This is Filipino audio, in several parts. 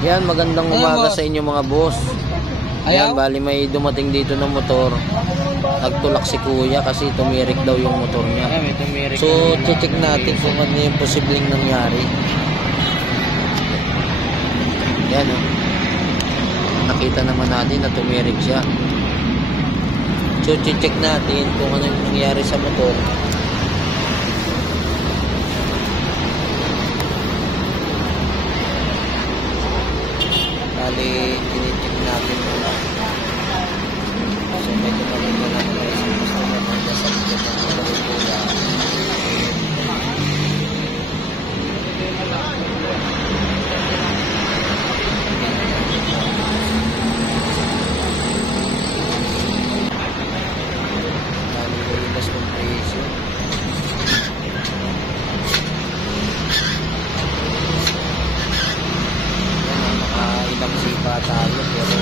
Yan, magandang umaga sa inyo mga boss. Ayan, Ayaw? bali may dumating dito ng motor. Nagtulak si kuya kasi tumirik daw yung motor niya. May tumirik. So, check natin kung ano yung posibleng nangyari. Yan, oh. Nakita naman natin na tumirik siya. So, check natin kung ano yung nangyari sa motor. Bali, tinicheck natin muna. So, may tumating na lang na isang gusto na mga sa likod ng motor kuya. Tayo pero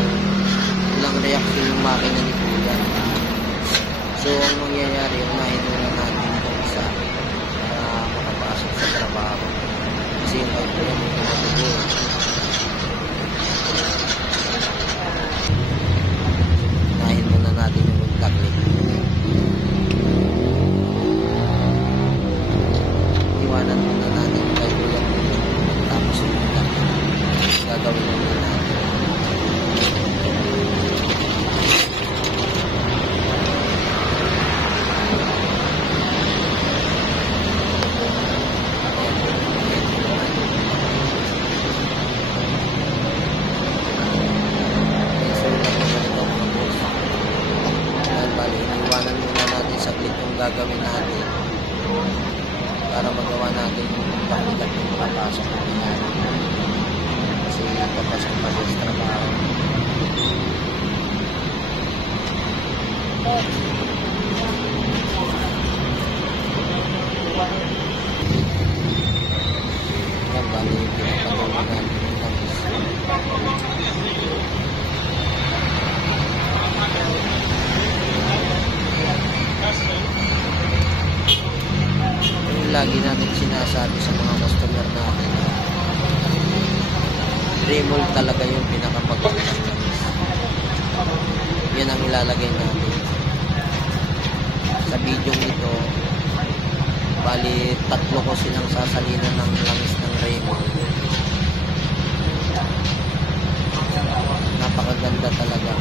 walang reaction yung makina ni kuya. So ang mangyayari, unahin muna natin itong isa para makapasok sa trabaho kasi yung bike ko yan yung matugo. Unahin muna natin yung magtaklik. Iwanan muna natin yung bike ko yan tapos yung magtaklik gagawin muna natin. Gagawin natin para magawa natin yung pakikat yung makapasok na nangyari kasi papasok pa sa trabaho. Yan, bali pinapagawa natin yung langis. Lagi natin sinasabi sa mga customer natin na Remol talaga yung pinakamagandang langis. Yan ang ilalagay natin sa video ito. Bali 3 ko silang sasalinan ng langis ng Remol. Napakaganda talaga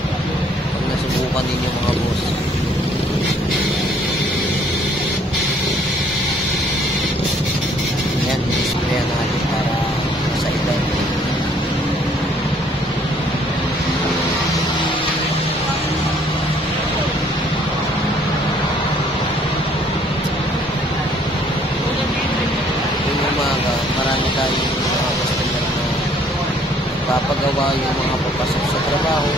pag nasubukan ninyo mga boss. Yan, i-spray natin para sa ilan. Yung umaga, marami tayong mga customer na papagawa yung mga papasok sa trabaho.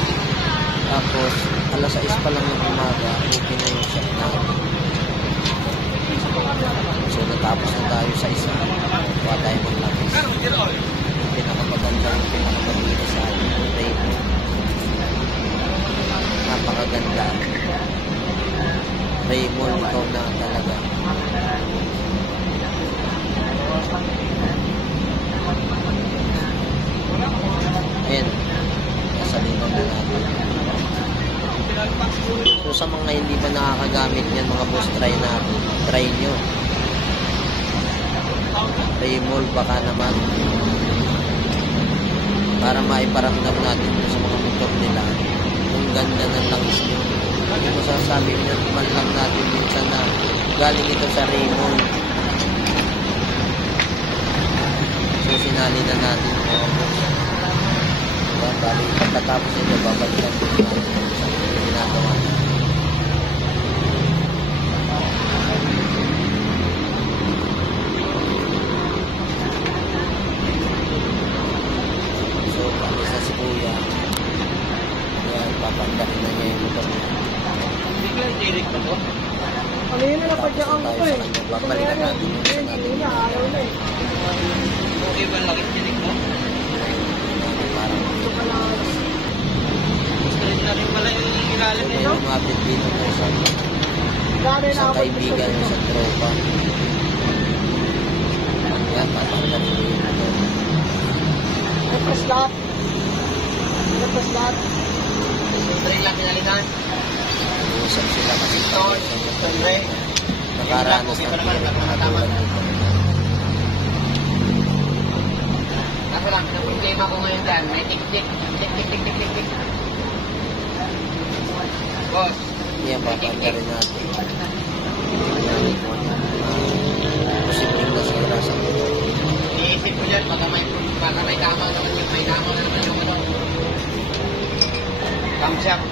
Tapos, alas 6 pa lang yung umaga, okay na yung shop natin. So natapos na tayo sa isa, kuha tayo ng langis. Yung pinakamaganda, yung pinakamaganda sa ating Remol. Napakaganda. Remol, ikaw na talaga. Ayan, nasalinan na natin. So sa mga hindi pa nakakagamit yan mga boss, try natin. Try nyo. Remol baka naman. Para maiparamdam natin sa mga motor nila kung ganda ng langis nyo. Hindi mo sasabi man lang natin minsan na galing ito sa Remol. So sinali na natin mga boss. Diba? Bali pagkatapos nito babalikan natin sa ginagawa natin. Papandarin na niya yung motor niya. Biglang direct na po? Ano yun na napadyakan ko eh. Babalikan natin yung isa natin. Okay ba lang direct mo? Parang Gusto rin na rin pala yung ilalim may nito? lumapit dito na isang kaibigan sa tropa. Yan, papandarin mo yung motor. Tapos lahat. lalabas lahat. Siyempre lang pinalitan. Usap sila kasi Ito, siyempre. nakaranas ng tirik na katulad nito. Kaso lang, ang problema ko ngayon dyan, may tik-tik. Tik-tik-tik-tik-tik. Boss. Yan, papanda rin natin. Tingnan kung ano posibleng nasira sa motor. Iisip ko dyan, baka may tama naman yung may tama naman yung ano. Camshaft.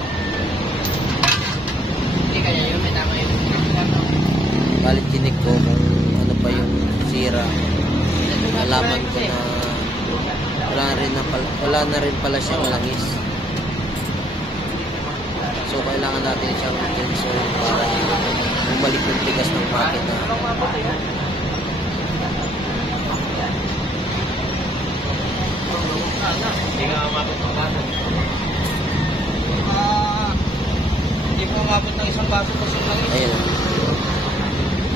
Hindi kaya yun, may tama yun. Balit tinig ko kung ano pa yung sira. Nalaman ko na wala na rin pala siyang langis. So kailangan natin siyang tenso para bumalik yung tigas ng makina. Hindi nga umabot ng baso. Hindi po umabot ng isang baso kasi langis. Ayun.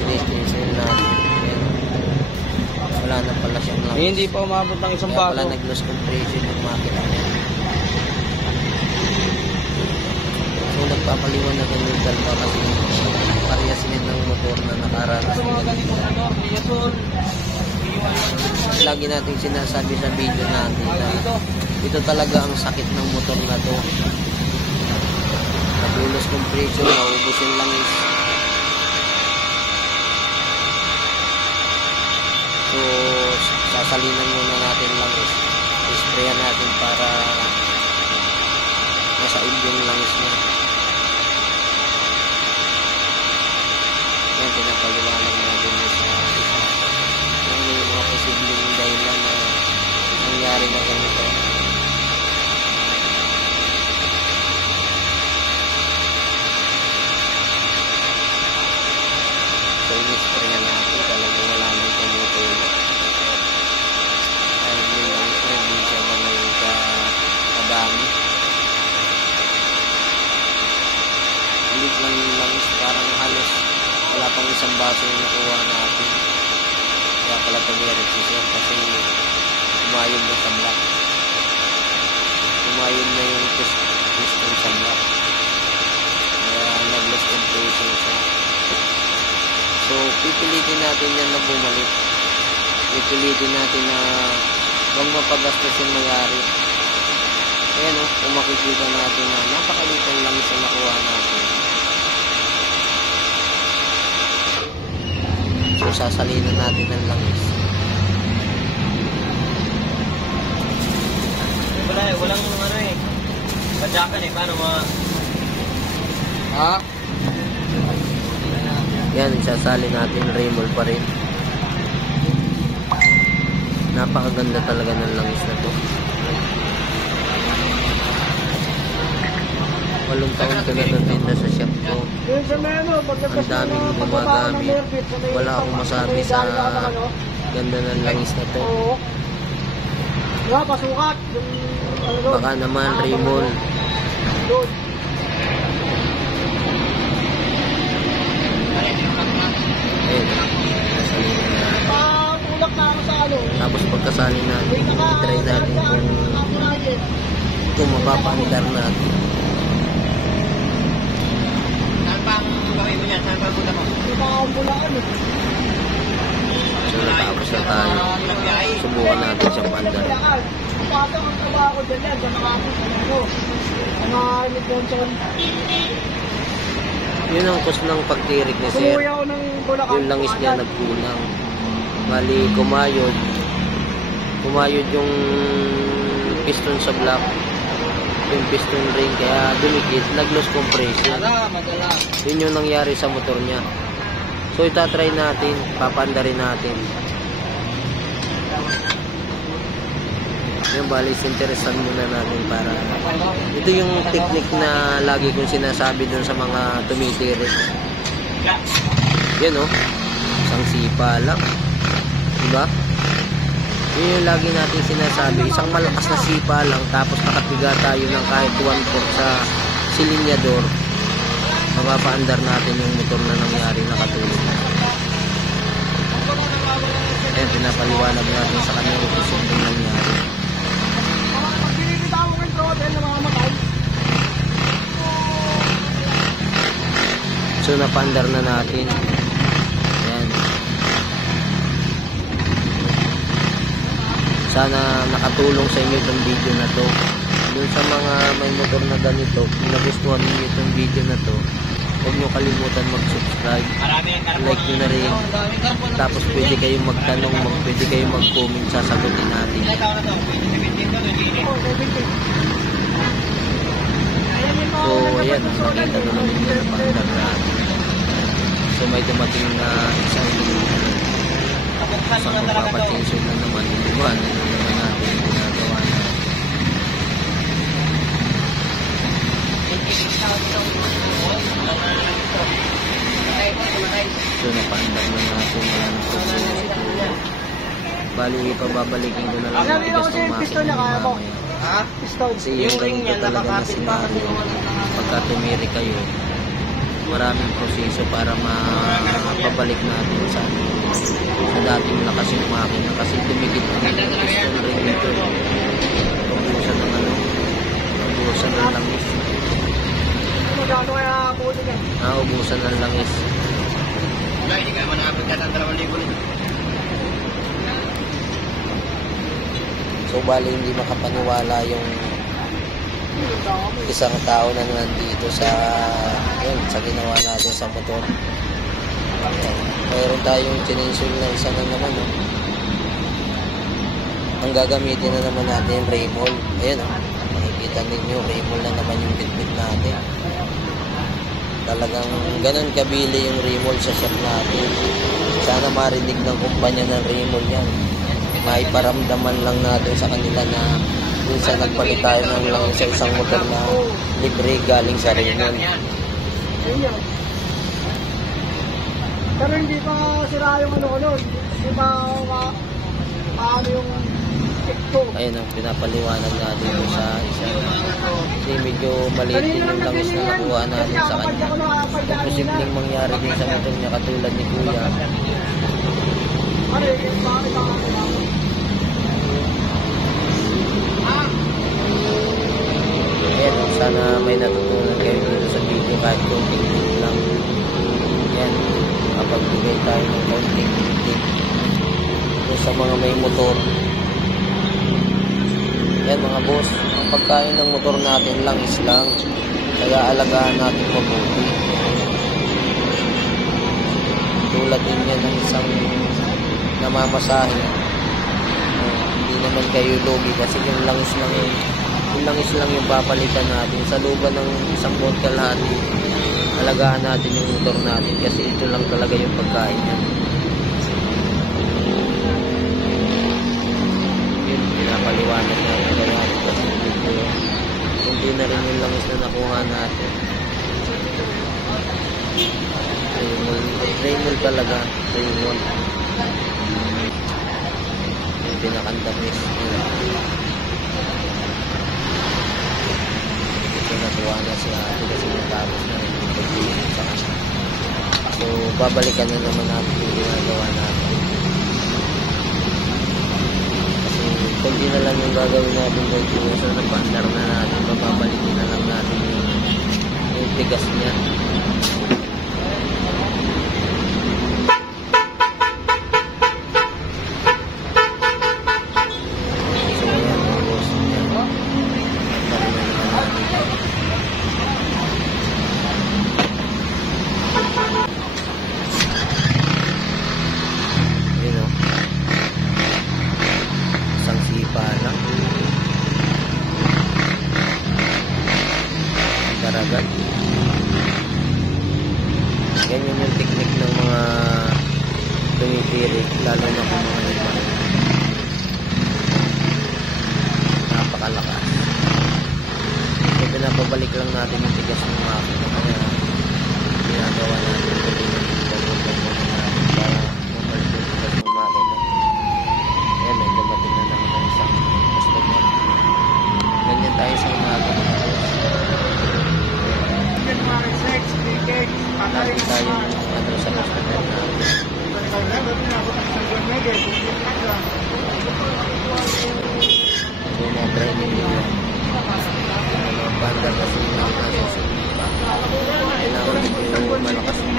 Tinis-tinisin natin. Ayan. Wala na pala siyang langis. Hindi pa umabot ng isang Kaya baso. pala nag-loss compression yung makina niya. So nagpapaliwanag ang neutral pa kasi parehas din ng motor na nakaranas. Sa mga ganitong ano, liaison. Lagi nating sinasabi sa video natin na ito talaga ang sakit ng motor na to. Nag-loss compression, naubos yung langis. So sasalinan muna natin langis. Isprayan natin para masaid yung langis niya. Yan, pinapaliwanag natin sa isa. Ano yung mga posibleng dahilan na nangyari na ganito. So, inisprayan natin. Talagang wala nang tumutulo. Kahit yung langis na hindi siya ganun kadami. Ulit lang yung langis, parang halos wala pang isang baso yung nakuha natin. Kaya pala tumirik si sir kasi umayod na sa block. Umayod na yung piston sa block. Kaya nag-loss compression siya. So pipilitin natin yan na bumalik. Pipilitin natin na huwag mapagastos yung mayari. Ayan o, kung makikita natin na napakalitang langis ang nakuha natin. So sasalinan natin ng langis. Walang ano eh. Badyakan eh, paano mga... Ha? Yan, sasali natin. Remol pa rin. Napakaganda talaga ng langis na to. 8 taon ko na natinda sa shop ko. Yun sa meno, Ang daming gumagamit. Wala akong masabi sa ganda ng langis na to. Oo. Diba, pasukat. Yung, ano doon. Baka naman remol. Doon. Ayun, sasalinan natin. Tulak na ako sa ano. Tapos pagkasali natin, try natin kung mapapaandar natin. Saan pa ang gawin mo yan? Saan pa ang punta mo? Hindi pa ako bulaan eh. So natapos na tayo. Subukan natin siyang paandar. Pasok ang trabaho ko dyan yan. Sa mga ano. Mga Johnson. Yun ang cause ng pagtirik ni sir. Sumuya ako ng Bulacan. Yung langis niya nagkulang. Bali, kumayod yung piston sa block. Yung piston ring, kaya dumikit, nag-loss compression. Madala. Yun yung nangyari sa motor niya. So itatry natin, papandarin natin. Yung bali, interesan muna natin para ito yung technique na lagi kong sinasabi dun sa mga tumitirik. Yan o, isang sipa lang, diba? Yun yung lagi natin sinasabi, isang malakas na sipa lang tapos nakapiga tayo ng kahit 1/4 sa silinyador, mapapaandar natin yung motor na nangyari na katulad. Ayan, pinapaliwanag natin sa kanila kung sino nangyari. Pag binibitaw ko yung throttle ng mga napaandar na natin. Ayan. Sana nakatulong sa inyo itong video na to. Doon sa mga may motor na ganito, kung nagustuhan niyo itong video na to, huwag nyo kalimutan mag-subscribe, like nyo na rin. Tapos pwede kayong magtanong, pwede kayong mag-comment, sasagutin natin. So ayan, nakita naman ninyo na paandar natin. So may dumating na isang magpapatinsin na naman, iwan na naman natin ginagawa natin. So napaandar na natin yan. Bali, pababalikin ko na lang ang tigas ng makina mamaya. Kasi yung ganito talaga na senaryo, pagka tumiri kayo, maraming proseso para mapabalik natin sa dating lakas yung makina. Kasi dumikit ang piston ring dito. Pagbusan ng pagbusan ng langis. Ubusan ng langis. Hindi ka manapit ka ng 2,000 nito. So bali hindi makapaniwala yung isang tao na nandito sa ginawa natin sa motor. Mayroon tayong chininsul na isa na naman. Ang gagamitin na naman natin yung Raymol. Ayan makikita ninyo, Raymol na naman yung bitbit natin. Talagang ganun kabili yung Raymol sa shop natin. Sana marinig ng kumpanya ng Raymol yan. Maiparamdaman lang natin sa kanila na minsan nagpalit tayo ng lang sa isang motor na libre galing sa Raymol. Pero hindi pa sira yung hindi pa paano yung TikTok. Ayun ang pinapaliwanag natin ko sa isa na kasi medyo maliit din yung langis na nakuha natin sa kanya. Kung posibleng mangyari din sa motor niya katulad ni Kuya. Ayan, sana may natutunan kayo dito sa video kahit konting tip lang. Yan, kapag bigay tayo ng konting tip sa mga may motor. Yan mga boss, ang pagkain ng motor natin langis lang, kaya alagaan natin mabuti. Tulad din yan ng isang namamasahe. Hindi naman kayo lugi kasi yung langis lang yung papalitan natin. Sa looban ng isang buwan kalahati, alagaan natin yung motor natin kasi ito lang talaga yung pagkain niya. Yun, pinapaliwanag natin kaya kasi hindi na rin yung langis na nakuha natin. Raymol talaga, Raymol. Yung pinakandamis. Ito natuwa na si ate kasi natapos na yung sa kanya. So, babalikan na naman natin yung ginagawa natin. Kasi, kunti na lang yung gagawin natin doon. So, napaandar na natin. Babalikin na lang natin yung tigas niya. Karagat. Ganyan yung technique ng mga tumitirik, lalo na kung mga lima. Napakalakas. So, pinapabalik lang natin yung tigas ng makina. Kaya ginagawa natin ito din yung gagawin natin para mabalik yung tigas ng makina. Ayan, may dumating na naman ng isang customer. Ganyan tayo sa umaga. Lagi tayo sa customer natin. So, na-try nyo yun. Banda kasi yung nasa sumipa. Kailangan nyo malakas yung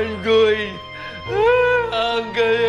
Angoy! Ang galing!